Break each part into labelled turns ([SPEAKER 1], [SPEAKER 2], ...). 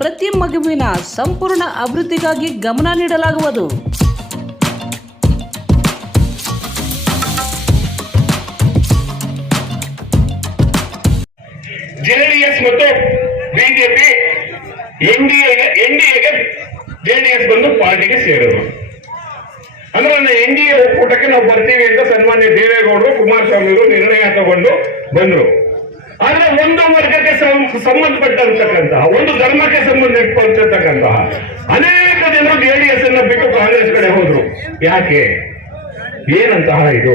[SPEAKER 1] ಪ್ರತಿ ಮಗುವಿನ ಸಂಪೂರ್ಣ ಅಭಿವೃದ್ಧಿಗಾಗಿ ಗಮನ ನೀಡಲಾಗುವುದು.
[SPEAKER 2] ಜೆಡಿಎಸ್ ಮತ್ತು ಬಿಜೆಪಿ ಎನ್ಡಿಎಗೆ ಎನ್ಡಿಎಗೆ ಜೆಡಿಎಸ್ ಬಂದು ಪಾರ್ಟಿಗೆ ಸೇರಿದ್ರು. ಅಂದ್ರೆ ನನ್ನ ಎನ್ ಡಿ ಎ ಒಕ್ಕೂಟಕ್ಕೆ ನಾವು ಬರ್ತೀವಿ ಅಂತ ಸನ್ಮಾನ್ಯ ದೇವೇಗೌಡರು ಕುಮಾರಸ್ವಾಮಿ ಅವರು ನಿರ್ಣಯ ತಗೊಂಡು ಬಂದ್ರು. ಆದ್ರೆ ಒಂದು ವರ್ಗಕ್ಕೆ ಸಂಬಂಧಪಟ್ಟಿರ್ತಕ್ಕಂತಹ ಒಂದು ಧರ್ಮಕ್ಕೆ ಸಂಬಂಧ ಇಟ್ಕೊಂಡಿರ್ತಕ್ಕಂತಹ ಅನೇಕ ಜನರು ಜೆಡಿಎಸ್ ಅನ್ನ ಬಿಟ್ಟು ಕಾಂಗ್ರೆಸ್ ಕಡೆ ಹೋದ್ರು. ಯಾಕೆ? ಏನಂತಹ ಇದು?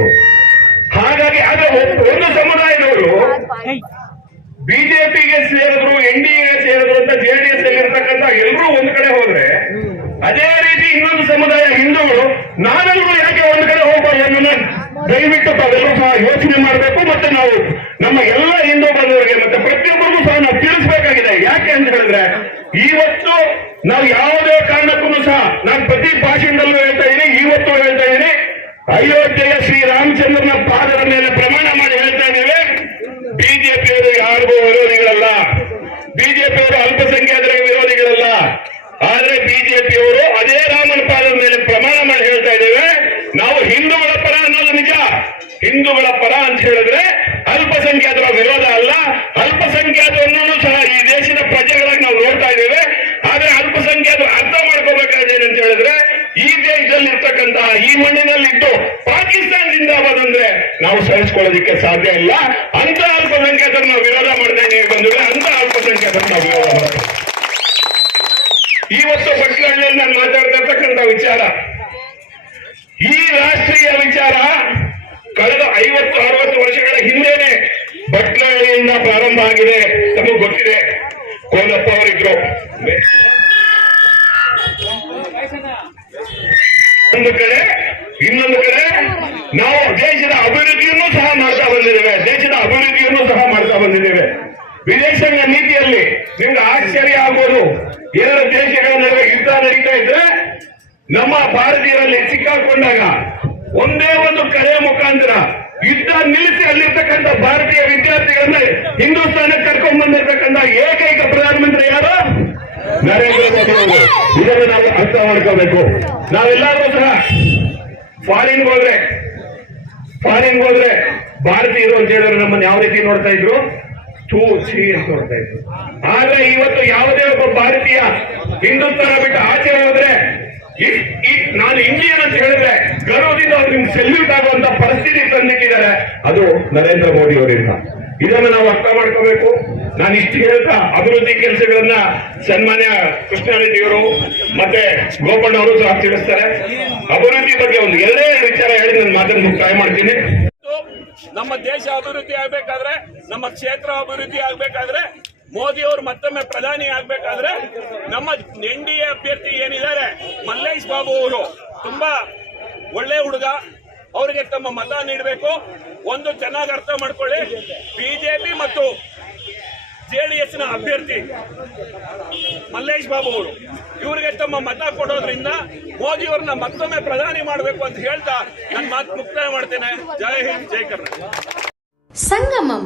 [SPEAKER 2] ಹಾಗಾಗಿ ಆದ್ರೆ ಒಂದು ಸಮುದಾಯದವರು ಬಿಜೆಪಿಗೆ ಸೇರಿದ್ರು, ಎನ್ ಡಿ ಎಗೆ ಸೇರಿದ್ರು ಅಂತ ಜೆಡಿಎಸ್ ಅಲ್ಲಿ ಇರ್ತಕ್ಕಂಥ ಎಲ್ಲರೂ ಒಂದ್ ಕಡೆ ಹೋದ್ರೆ, ಅದೇ ರೀತಿ ಇನ್ನೊಂದು ಸಮುದಾಯ ಹಿಂದೂಗಳು, ನಾವೆಲ್ಲರೂ ಯಾಕೆ ಒಂದ್ ಕಡೆ ಹೋಗ್ಬಾರ್ದು ದಯವಿಟ್ಟು ತಾವೆಲ್ಲರೂ ಸಹ ಯೋಚನೆ ಮಾಡಬೇಕು ಮತ್ತೆ ನಾವು ನಮ್ಮ ಎಲ್ಲ ಹಿಂದೂ ಬಂಧುವರಿಗೆ ಮತ್ತೆ ಪ್ರತಿಯೊಬ್ಬರಿಗೂ ಸಹ ನಾವು ತಿಳಿಸ್ಬೇಕಾಗಿದೆ ಯಾಕೆ ಅಂತ ಹೇಳಿದ್ರೆ ನಾವು ಯಾವುದೇ ಕಾರಣಕ್ಕೂ ಸಹ ನಾನು ಪ್ರತಿ ಭಾಷೆಯಿಂದಲೂ ಹೇಳ್ತಾ ಇದ್ದೀನಿ ಇವತ್ತು ಹೇಳ್ತಾ ಇದ್ದೀನಿ ಅಯೋಧ್ಯೆಯ ಶ್ರೀರಾಮಚಂದ್ರನ ಪಾದರ ಮೇಲೆ ಪ್ರಮಾಣ ಮಾಡಿ ಹೇಳ್ತಾ ಇದ್ದೇವೆ. ಬಿಜೆಪಿಯವರು ಯಾರಿಗೂ ವಿರೋಧಿಗಳಲ್ಲ. ಬಿಜೆಪಿಯವರು ಅಲ್ಪಸಂಖ್ಯಾತರ ವಿರೋಧಿಗಳಲ್ಲ. ಆದ್ರೆ ಬಿಜೆಪಿಯವರು ಅದೇ ರಾಮನ ಪಾದದ ಮೇಲೆ ಪ್ರಮಾಣ ಮಾಡಿ ಹೇಳ್ತಾ ಇದ್ದೇವೆ. ನಾವು ಹಿಂದೂಗಳ ಪರ ಅನ್ನೋದು ನಿಜ. ಹಿಂದೂಗಳ ಪರ ಅಂತ ಹೇಳಿದ್ರೆ ಅಲ್ಪಸಂಖ್ಯಾತರ ವಿರೋಧ ಅಲ್ಲ. ಅಲ್ಪಸಂಖ್ಯಾತರನ್ನು ಸಹ ಈ ದೇಶದ ಪ್ರಜೆಗಳಾಗಿ ನಾವು ನೋಡ್ತಾ ಇದ್ದೇವೆ ಆದ್ರೆ ಅಲ್ಪಸಂಖ್ಯಾತರು ಅರ್ಥ ಮಾಡ್ಕೋಬೇಕಾದ್ರೆ ಏನಂತ ಹೇಳಿದ್ರೆ ಈ ದೇಶದಲ್ಲಿ ಪಾಕಿಸ್ತಾನ ಜಿಂದಾಬಾದ್ ಅಂದ್ರೆ ನಾವು ಸಹಿಸ್ಕೊಳ್ಳೋದಕ್ಕೆ ಸಾಧ್ಯ ಇಲ್ಲ. ಅಂತ ಅಲ್ಪಸಂಖ್ಯಾತರು ನಾವು ವಿರೋಧ ಮಾಡ್ತಾ ಇದ್ದೀವಿ ಬಂದ್ರೆ ಅಂತ ಅಲ್ಪಸಂಖ್ಯಾತರು ನಾವು ವಿರೋಧ ಮಾಡ್ತೀವಿ ಇವತ್ತು ಬಟ್ಲಹಳ್ಳಿಯಲ್ಲಿ ನಾನು ಮಾತಾಡ್ತಾ ಇರ್ತಕ್ಕಂಥ ವಿಚಾರ. ಈ ರಾಷ್ಟ್ರೀಯ ವಿಚಾರ ಕಳೆದ ಐವತ್ತು, ಅರವತ್ತು ವರ್ಷಗಳ ಹಿಂದೆನೆ ಬಟ್ಲಹಳ್ಳಿಯಿಂದ ಪ್ರಾರಂಭ ಆಗಿದೆ. ನಮಗೆ ಗೊತ್ತಿದೆ. ಕೋಲಪ್ಪ ಅವರಿದ್ರು ಒಂದು ಕಡೆ ಇನ್ನೊಂದು ಕಡೆ ನಾವು ದೇಶದ ಅಭಿವೃದ್ಧಿಯನ್ನು ಸಹ ಮಾಡ್ತಾ ಬಂದಿದ್ದೇವೆ, ದೇಶದ ಅಭಿವೃದ್ಧಿಯನ್ನು ಸಹ ಮಾಡ್ತಾ ಬಂದಿದ್ದೇವೆ. ವಿದೇಶಾಂಗ ನೀತಿಯಲ್ಲಿ ನಿಮ್ಗೆ ಆಶ್ಚರ್ಯ ಆಗ್ಬೋದು. ಎರಡು ದೇಶಗಳ ನಡುವೆ ಯುದ್ಧ ನಡೀತಾ ಇದ್ರೆ ನಮ್ಮ ಭಾರತೀಯರಲ್ಲಿ ಸಿಕ್ಕಾಕೊಂಡಾಗ ಒಂದೇ ಒಂದು ಕರೆ ಮುಖಾಂತರ ಯುದ್ಧ ನಿಲ್ಲಿಸಿ ಅಲ್ಲಿರ್ತಕ್ಕಂಥ ಭಾರತೀಯ ವಿದ್ಯಾರ್ಥಿಗಳನ್ನ ಹಿಂದೂಸ್ತಾನಕ್ಕೆ ಕರ್ಕೊಂಡ್ ಬಂದಿರ್ತಕ್ಕಂಥ ಏಕೈಕ ಪ್ರಧಾನಮಂತ್ರಿ ಯಾರು? ನರೇಂದ್ರ ಮೋದಿ ಅವರು. ಇದನ್ನು ನಾವು ಅರ್ಥ ಮಾಡ್ಕೋಬೇಕು. ನಾವೆಲ್ಲರೂ ಸಹ ಫಾರಿನ್ ಹೋದ್ರೆ ಫಾರಿನ್ ಹೋದ್ರೆ ಭಾರತೀಯರು ಅಂತ ಹೇಳಿದ್ರೆ ನಮ್ಮನ್ನು ಯಾವ ರೀತಿ ನೋಡ್ತಾ ಇದ್ರು? ಟೂ ಸಿ ಅಂತ ನೋಡ್ತಾ ಇದ್ರು. ಆದ್ರೆ ಇವತ್ತು ಯಾವುದೇ ಒಬ್ಬ ಭಾರತೀಯ ಹಿಂದೂಸ್ತಾನ ಬಿಟ್ಟು ಆಚೆ ಹೋದ್ರೆ ನಾನು ಇಂಡಿಯನ್ ಅಂತ ಹೇಳಿದ್ರೆ ಗರ್ವದಿಂದ ಅವ್ರು ನಿಮ್ಗೆ ಸೆಲ್ಯೂಟ್ ಆಗುವಂತ ಪರಿಸ್ಥಿತಿ ತಂದಿಟ್ಟಿದ್ದಾರೆ. ಅದು ನರೇಂದ್ರ ಮೋದಿ ಅವರಿಂದ ಇದನ್ನು ನಾವು ಅರ್ಥ ಮಾಡ್ಕೋಬೇಕು. ನಾನು ಇಷ್ಟು ಹೇಳ್ತಾ ಅಭಿವೃದ್ಧಿ ಕೆಲಸಗಳನ್ನ ಸನ್ಮಾನ್ಯ ಕೃಷ್ಣಾರೆಡ್ಡಿಯವರು ಮತ್ತೆ ಗೋಪಣ್ಣ ಅವರು ಸಹ ತಿಳಿಸ್ತಾರೆ. ಅಭಿವೃದ್ಧಿ ಬಗ್ಗೆ ಒಂದು ಎರಡೇ ವಿಚಾರ ಹೇಳಿ ನನ್ನ ಮಾತನ್ನು ಮುಕ್ತಾಯ ಮಾಡ್ತೀನಿ.
[SPEAKER 3] ನಮ್ಮ ದೇಶ ಅಭಿವೃದ್ಧಿ ಆಗ್ಬೇಕಾದ್ರೆ, ನಮ್ಮ ಕ್ಷೇತ್ರ ಅಭಿವೃದ್ಧಿ ಆಗ್ಬೇಕಾದ್ರೆ ಮೋದಿ ಅವರು ಮತ್ತೊಮ್ಮೆ ಪ್ರಧಾನಿ ಆಗ್ಬೇಕಾದ್ರೆ ನಮ್ಮ ಎನ್ ಡಿ ಎ ಅಭ್ಯರ್ಥಿ ಏನಿದ್ದಾರೆ, ಮಲ್ಲೇಶ್ ಬಾಬು ಅವರು. ತುಂಬಾ ಒಳ್ಳೆ ಹುಡುಗ. ಅವರಿಗೆ ತಮ್ಮ ಮತ ನೀಡಬೇಕು. ಒಂದು ಚೆನ್ನಾಗಿ ಅರ್ಥ ಮಾಡ್ಕೊಳ್ಳಿ. ಬಿಜೆಪಿ ಮತ್ತು ಜೆಡಿಎಸ್ನ ಅಭ್ಯರ್ಥಿ ಮಲ್ಲೇಶ್ ಬಾಬು ಅವರು. ಇವರಿಗೆ ತಮ್ಮ ಮತ ಕೊಡೋದ್ರಿಂದ ಮೋದಿ ಅವ್ರನ್ನ ಮತ್ತೊಮ್ಮೆ ಪ್ರಧಾನಿ ಮಾಡಬೇಕು ಅಂತ ಹೇಳ್ತಾ ನನ್ನ ಮಾತು ಮುಕ್ತಾಯ ಮಾಡ್ತೇನೆ. ಜೈ ಹಿಂದ್, ಜೈ ಕರ್ನಾಟಕ.
[SPEAKER 4] ಸಂಗಮಂ.